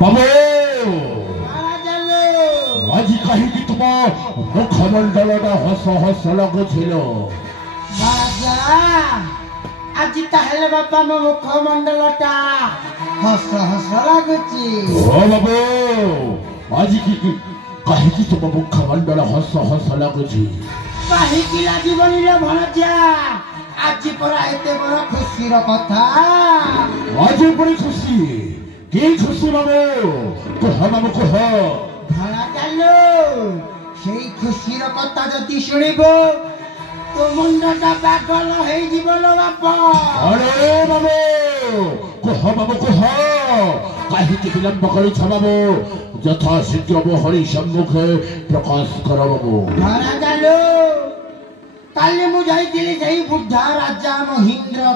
बाबू आज कहीं तुम मुखमंडल हस हस लगुल आज ताहले बापा मो मुखमंडल हस हस लगुची ओ बाबू आज कहीं तुम मुखमंडल हस हस लगुची कहीं लगभग रे भणजा आज पर एते बड़ खुशी कथा आज बड़ी खुशी की खुशी बाबू कह बाबू कह धरा चालो से खुशी कथा जदि शुणब तो मुंडा पागल हो जीवन बाप अरे बाबू कह बाबू कह कहीं विलंब कर बाबू यथा शीघ्र हरि सम्मुखे प्रकाश कर बाबू धरा चालो काली मुझे बुढ़ा राजा महेंद्र